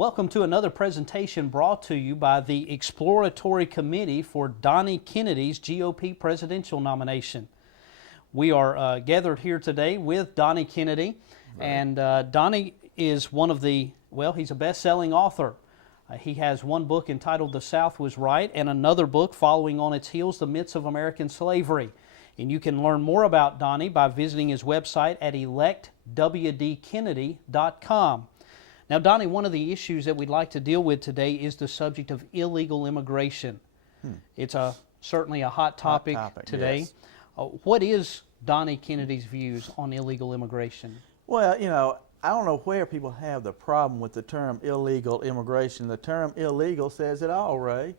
Welcome to another presentation brought to you by the Exploratory Committee for Donnie Kennedy's GOP presidential nomination. We are gathered here today with Donnie Kennedy, and Donnie is one of the, he's a best-selling author. He has one book entitled The South Was Right and another book following on its heels, The Myths of American Slavery. And you can learn more about Donnie by visiting his website at electwdkennedy.com. Now, Donnie, one of the issues that we'd like to deal with today is the subject of illegal immigration. It's certainly a hot topic today. Yes. What is Donnie Kennedy's views on illegal immigration? Well, I don't know where people have the problem with the term illegal immigration. The term illegal says it all, Ray.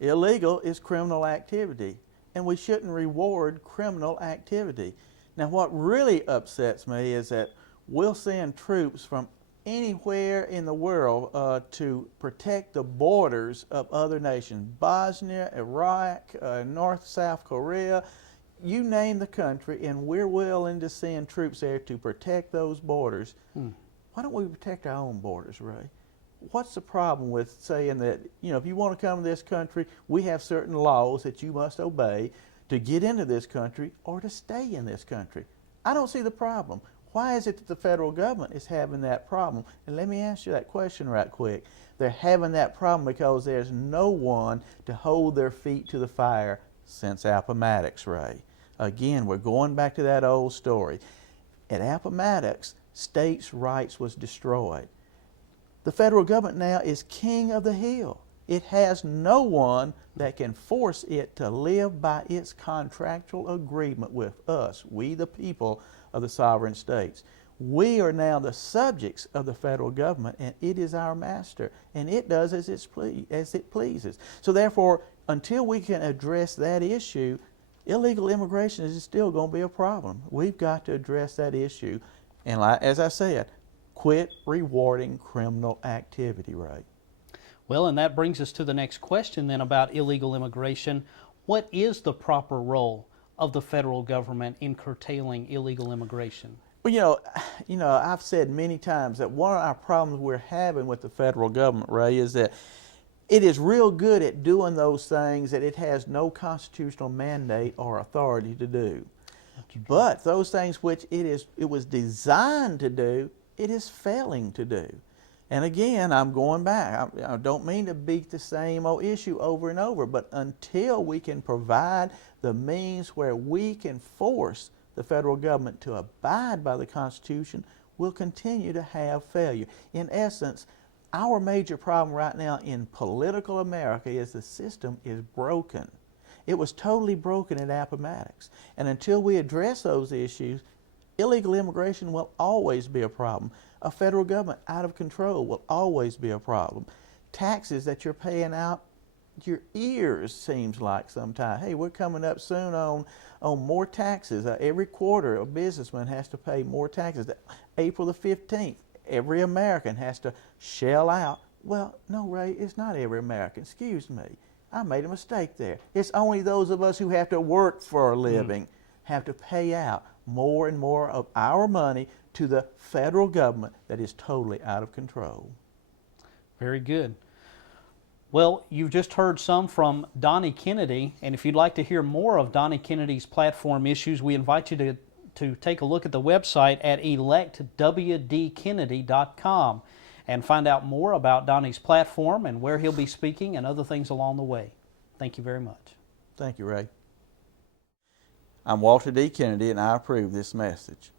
Illegal is criminal activity, and we shouldn't reward criminal activity. Now, what really upsets me is that we'll send troops from anywhere in the world to protect the borders of other nations. Bosnia, Iraq, South Korea, you name the country, and we're willing to send troops there to protect those borders. Why don't we protect our own borders, Ray? What's the problem with saying that, if you want to come to this country, we have certain laws that you must obey to get into this country or to stay in this country? I don't see the problem. Why is it that the federal government is having that problem? And let me ask you that question right quick. They're having that problem because there's no one to hold their feet to the fire since Appomattox, Ray. Again, we're going back to that old story. At Appomattox, states' rights was destroyed. The federal government now is king of the hill. It has no one that can force it to live by its contractual agreement with us, we the people of the sovereign states. We are now the subjects of the federal government, and it is our master, and it does as it pleases. So therefore, until we can address that issue, illegal immigration is still going to be a problem. We've got to address that issue, and as I said, quit rewarding criminal activity, Ray. Well, and that brings us to the next question then about illegal immigration. What is the proper role of the federal government in curtailing illegal immigration? Well, I've said many times that one of our problems we're having with the federal government, Ray, is that it is real good at doing those things that it has no constitutional mandate or authority to do. But those things which it was designed to do, it is failing to do. And again, I'm going back. I don't mean to beat the same old issue over and over, but until we can provide the means where we can force the federal government to abide by the Constitution, we'll continue to have failure. In essence, our major problem right now in political America is the system is broken. It was totally broken at Appomattox. And until we address those issues, illegal immigration will always be a problem. A federal government out of control will always be a problem. Taxes that you're paying out your ears, seems like sometimes. Hey, we're coming up soon on more taxes. Every quarter, a businessman has to pay more taxes. April the 15th, every American has to shell out. Well, no, Ray, it's not every American. Excuse me. I made a mistake there. It's only those of us who have to work for a living have to pay out more and more of our money to the federal government that is totally out of control. Very good. Well, you've just heard some from Donnie Kennedy, and if you'd like to hear more of Donnie Kennedy's platform issues, we invite you to take a look at the website at electwdkennedy.com and find out more about Donnie's platform and where he'll be speaking and other things along the way. Thank you very much. Thank you, Ray. I'm Walter D. Kennedy, and I approve this message.